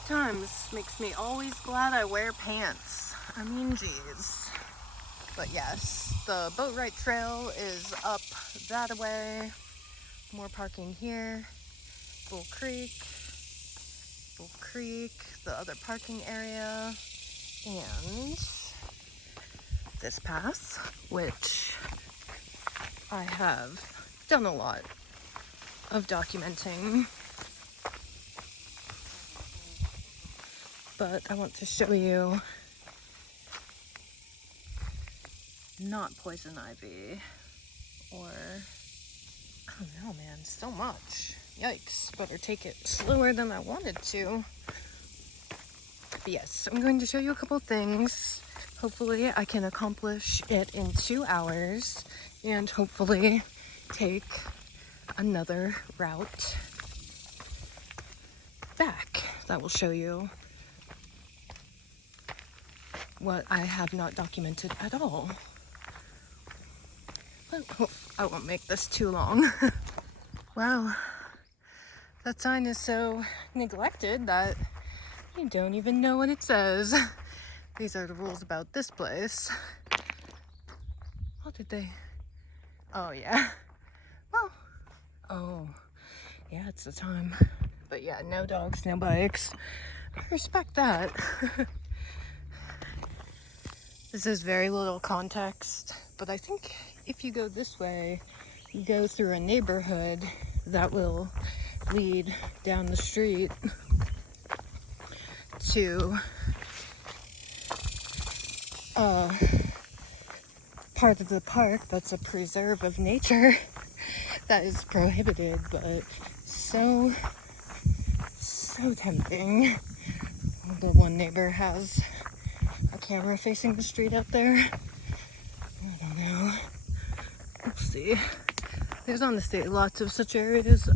good times. Makes me always glad I wear pants. I mean, geez. But yes, the boat ride trail is up that way. More parking here. Bull Creek, the other parking area, and this pass, which I have done a lot of documenting. But I want to show you not poison ivy, or I don't know, man, so much. Yikes, better take it slower than I wanted to. But yes, I'm going to show you a couple things. Hopefully I can accomplish it in 2 hours and hopefully take another route back that will show you what I have not documented at all. But I won't make this too long. Wow, that sign is so neglected that I don't even know what it says. These are the rules about this place. Oh, did they? Oh, yeah. Well, oh, yeah, it's the time. But yeah, no dogs, no bikes. I respect that. This is very little context, but I think if you go this way, you go through a neighborhood that will lead down the street to part of the park that's a preserve of nature that is prohibited, but so tempting. The one neighbor has a camera facing the street out there. I don't know. We'll see. There's honestly lots of such areas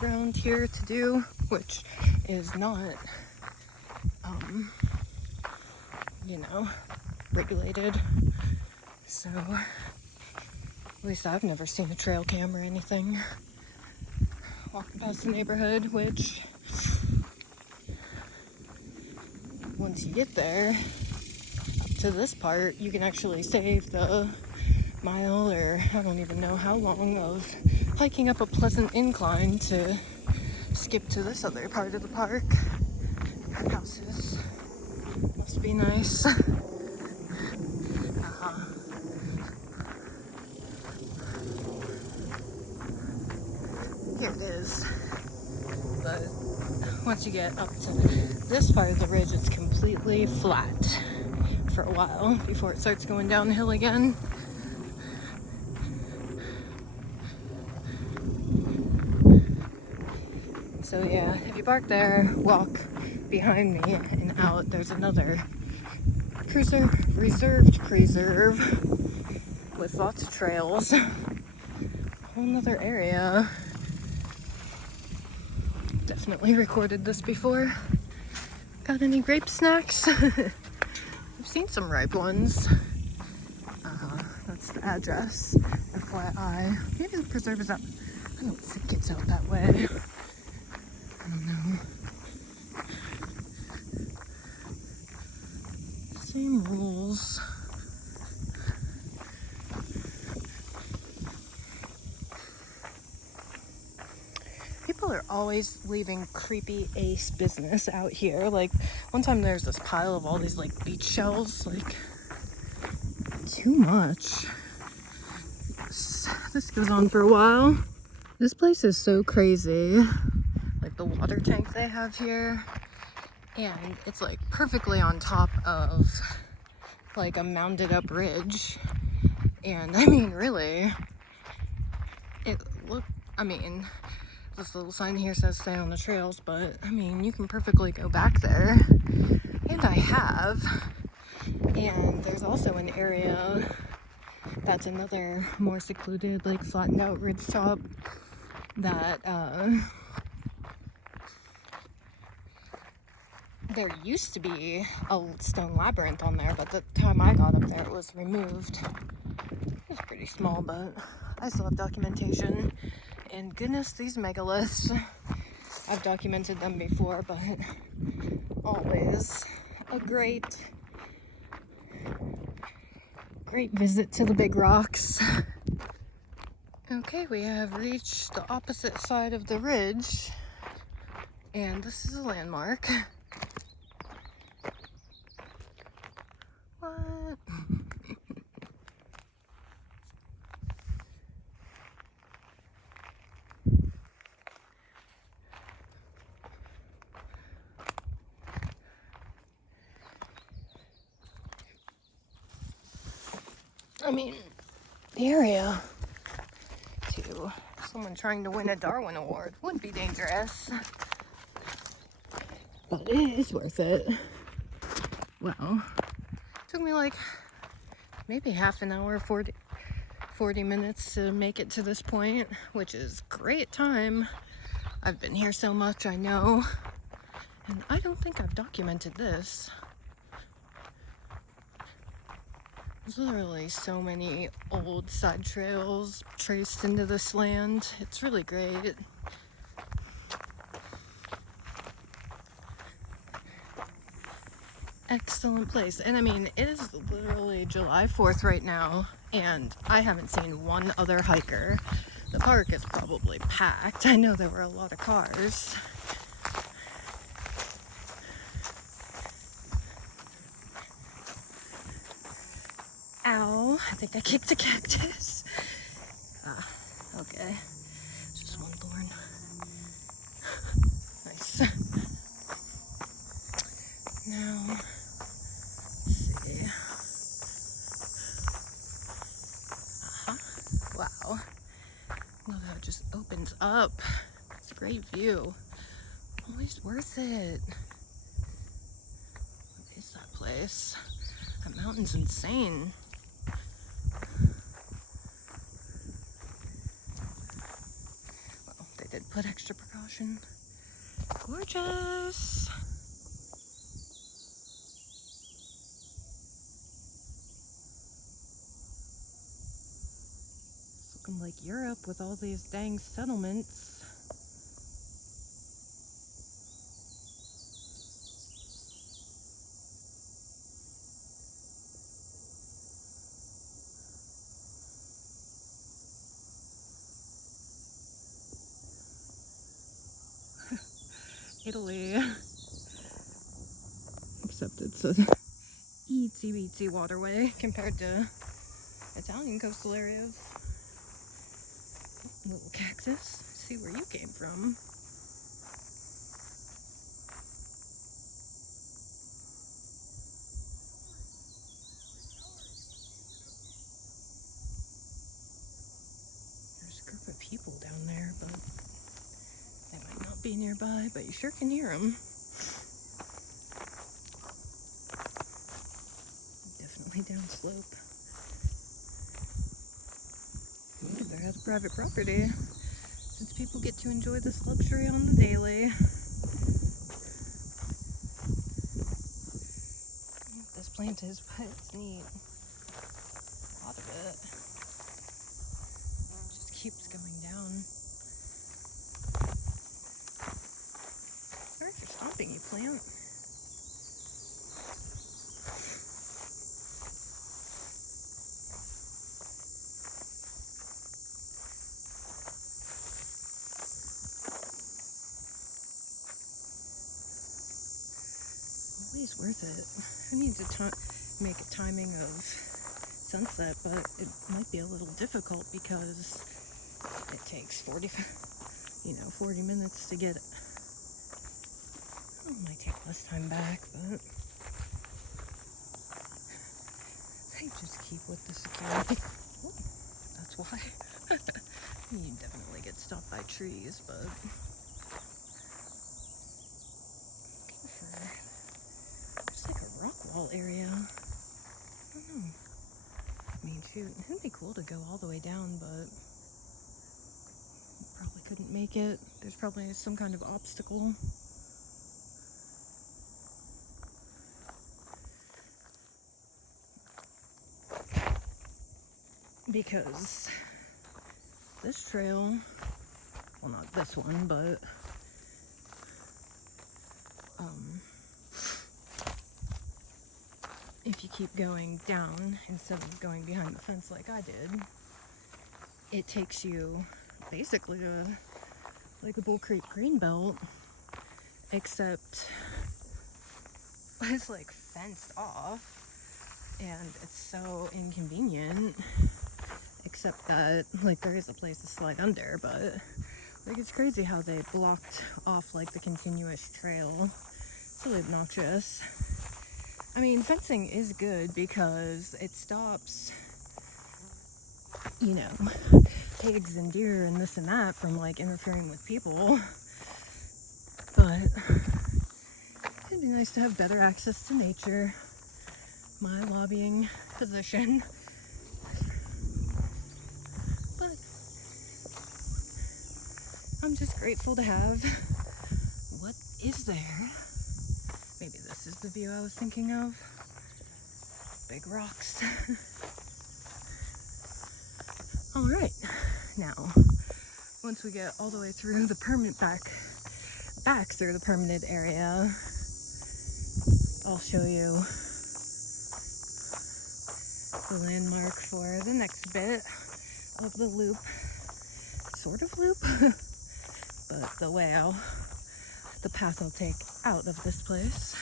around here to do, which is not, regulated. So, at least I've never seen a trail cam or anything walking past the neighborhood, which once you get there, up to this part, you can actually save the mile, or I don't even know how long, of hiking up a pleasant incline to skip to this other part of the park. Houses. Must be nice. Here it is. But once you get up to this part of the ridge, it's completely flat for a while before it starts going downhill again. So yeah, if you park there, walk behind me and out, there's another reserved preserve with lots of trails. A whole nother area. Definitely recorded this before. Got any grape snacks? I've seen some ripe ones. That's the address. FYI. Maybe the preserve is out. I don't think it's out that way. I don't know. Same rules. People are always leaving creepy ace business out here. Like, one time there's this pile of all these, like, beach shells. Like, too much. This goes on for a while. This place is so crazy. Like, the water tank they have here. And it's, like, perfectly on top of, like, a mounded up ridge. And, I mean, really, this little sign here says stay on the trails, but I mean, you can perfectly go back there, and I have. And there's also an area that's another more secluded, like, flattened out ridge top that there used to be a stone labyrinth on there, but the time I got up there it was removed. It was pretty small, but I still have documentation. And goodness, these megaliths I've documented them before, but always a great visit to the big rocks. Okay, we have reached the opposite side of the ridge, and this is a landmark. What? I mean, the area to someone trying to win a Darwin Award would be dangerous, but it is worth it. Well, it took me like maybe half an hour, 40 minutes to make it to this point, which is great time. I've been here so much, I know, and I don't think I've documented this. There's literally so many old side trails traced into this land. It's really great. Excellent place. And I mean, it is literally July 4th right now, and I haven't seen one other hiker. The park is probably packed. I know there were a lot of cars. Ow, I think I kicked a cactus. Ah, okay. Just one thorn. Nice. Now, let's see. Wow. Look how it just opens up. It's a great view. Always worth it. What is that place? That mountain's insane. Well, they did put extra precaution. Gorgeous. It's looking like Europe with all these dang settlements. Italy. Except it's a itsy bitsy waterway compared to Italian coastal areas. Little cactus. See where you came from. There's a group of people down there, but they might not be nearby, but you sure can hear them. Definitely downslope. They're at private property, since people get to enjoy this luxury on the daily. I don't know what this plant is, but it's neat. A lot of it. Just keeps going down. Sorry for stomping you, plant. Always worth it. I need to make a timing of sunset, but it might be a little difficult because it takes 40 minutes to get it. It might take less time back, but they just keep with the security. Oh, that's why. You definitely get stopped by trees, but it's like a rock wall area. I don't know. I mean, shoot, it'd be cool to go all the way down, but probably couldn't make it. There's probably some kind of obstacle. Because this trail, well, not this one, but if you keep going down instead of going behind the fence like I did, it takes you basically like a Bull Creek greenbelt, except it's like fenced off and it's so inconvenient, except that like there is a place to slide under, but like it's crazy how they blocked off like the continuous trail. It's really obnoxious. I mean, fencing is good because it stops, you know, pigs and deer and this and that from like interfering with people, but it'd be nice to have better access to nature. My lobbying position. But I'm just grateful to have what is there. Maybe this is the view I was thinking of. Big rocks. Alright, now once we get all the way through the permanent back through the permitted area, I'll show you the landmark for the next bit of the loop. Sort of loop, but the path I'll take out of this place.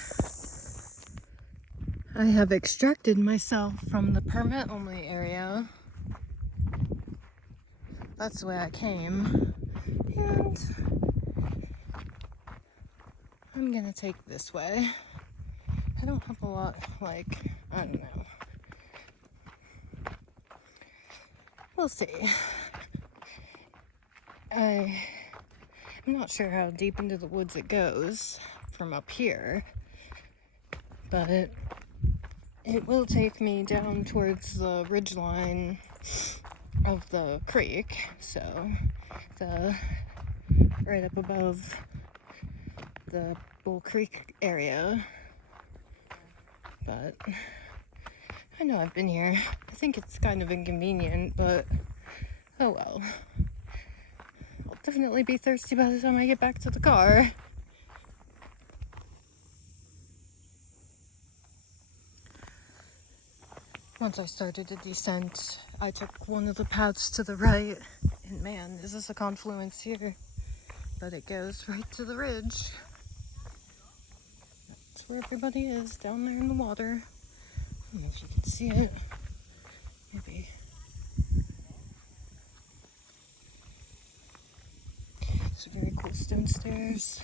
I have extracted myself from the permit only area. That's the way I came, and I'm gonna take this way. I don't have a lot, like, I don't know. We'll see. I'm not sure how deep into the woods it goes from up here, but it will take me down towards the ridgeline of the creek, so right up above the Bull Creek area. But I know I've been here. I think it's kind of inconvenient, but oh well. I'll definitely be thirsty by the time I get back to the car. Once I started the descent, I took one of the paths to the right, and man, is this a confluence here. But it goes right to the ridge. That's where everybody is, down there in the water. I don't know if you can see it. Maybe. Some very cool stone stairs.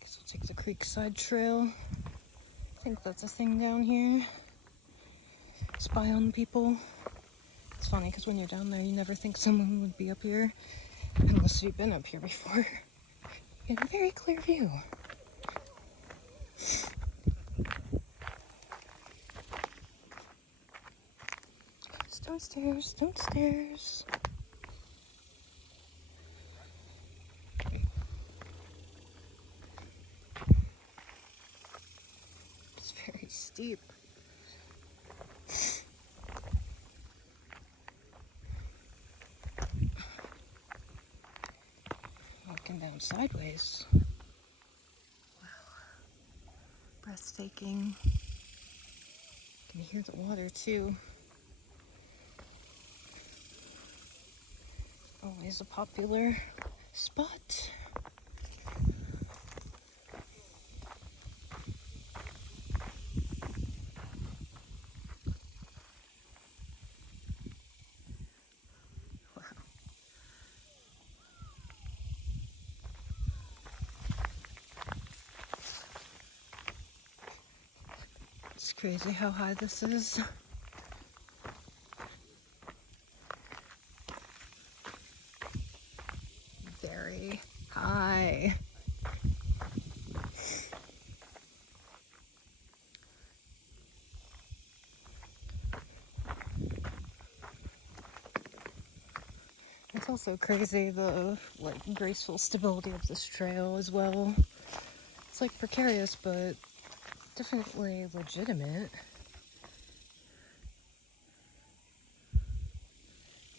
Guess we'll take the Creekside Trail. I think that's a thing down here. Spy on people. It's funny because when you're down there, you never think someone would be up here unless you've been up here before. You get a very clear view. Stone stairs, stone stairs. It's very steep. Walking down sideways. Wow. Breathtaking. You can hear the water too. Always a popular spot. Wow. It's crazy how high this is. Very high. It's also crazy the like graceful stability of this trail as well. It's like precarious, but definitely legitimate.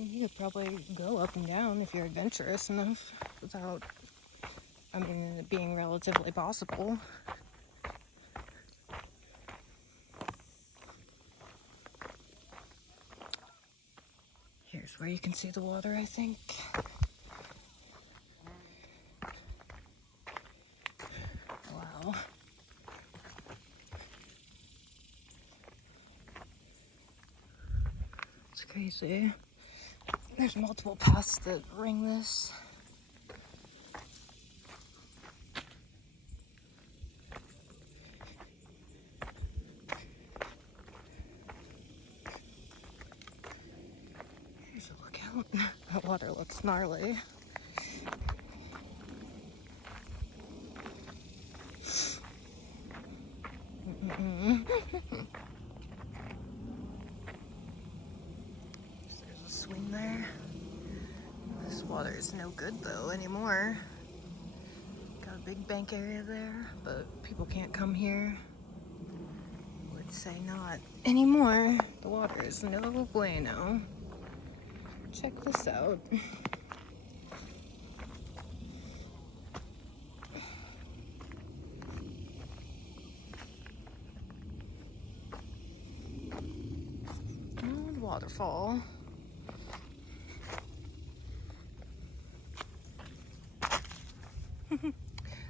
You could probably go up and down if you're adventurous enough without, I mean, it being relatively possible. Here's where you can see the water, I think. Wow. It's crazy. There's multiple paths that ring this. Here's a lookout. That water looks gnarly. There's a swing there. This water is no good though anymore. Got a big bank area there, but people can't come here. Would say not anymore. The water is no bueno. Check this out. Waterfall.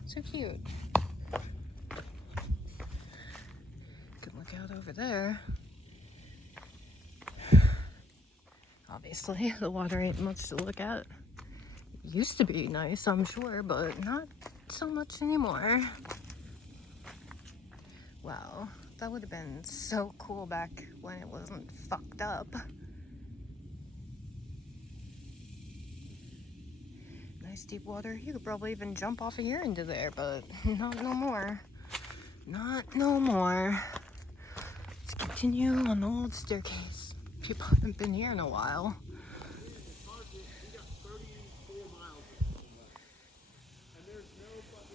So cute. Could look out over there. Obviously, the water ain't much to look at. It used to be nice, I'm sure, but not so much anymore. Wow, that would have been so cool back when it wasn't fucked up. Nice deep water. You could probably even jump off of here into there, but not no more. Not no more. Let's continue on the old staircase. People haven't been here in a while.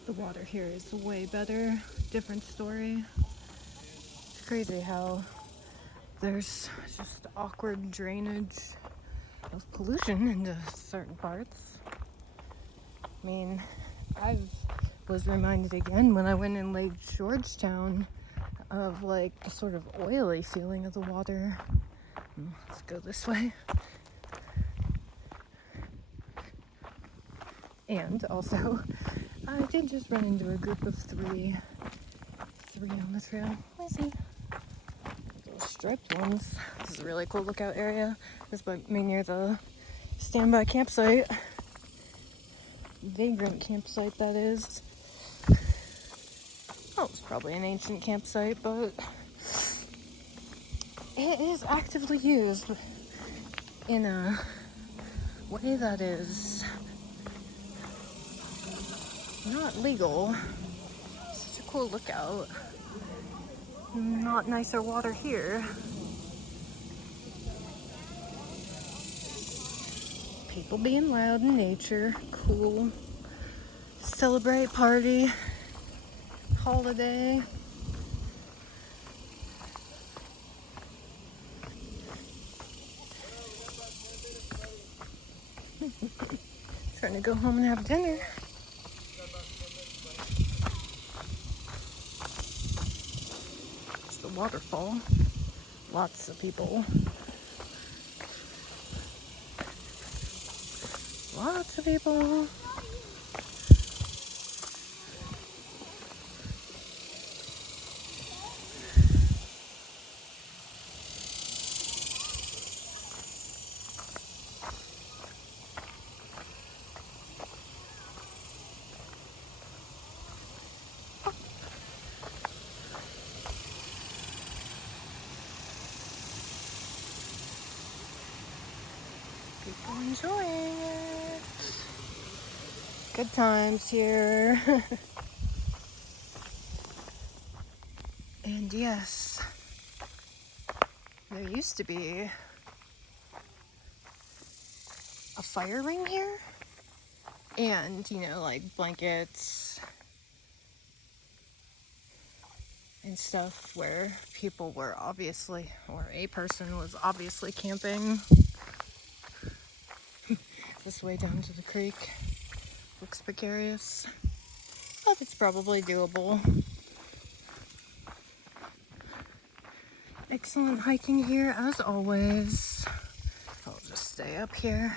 The water here is way better. Different story. It's crazy how there's just awkward drainage of pollution into certain parts. I mean, I was reminded again when I went in Lake Georgetown of like the sort of oily feeling of the water. Let's go this way. And also, I did just run into a group of three on the trail. I see. Those striped ones. This is a really cool lookout area. This is me near the standby campsite. Vagrant campsite, that is. Oh, it's probably an ancient campsite, but it is actively used in a way that is not legal. Such a cool lookout. Not nicer water here. People being loud in nature. Cool. Celebrate, party, holiday. Trying to go home and have dinner. It's the waterfall. Lots of people. Lots of people. People enjoying it. Good times here. And yes, there used to be a fire ring here. And, you know, like blankets and stuff where people were obviously, or a person was obviously camping. this way down to the creek. Looks precarious, but it's probably doable. Excellent hiking here as always. I'll just stay up here.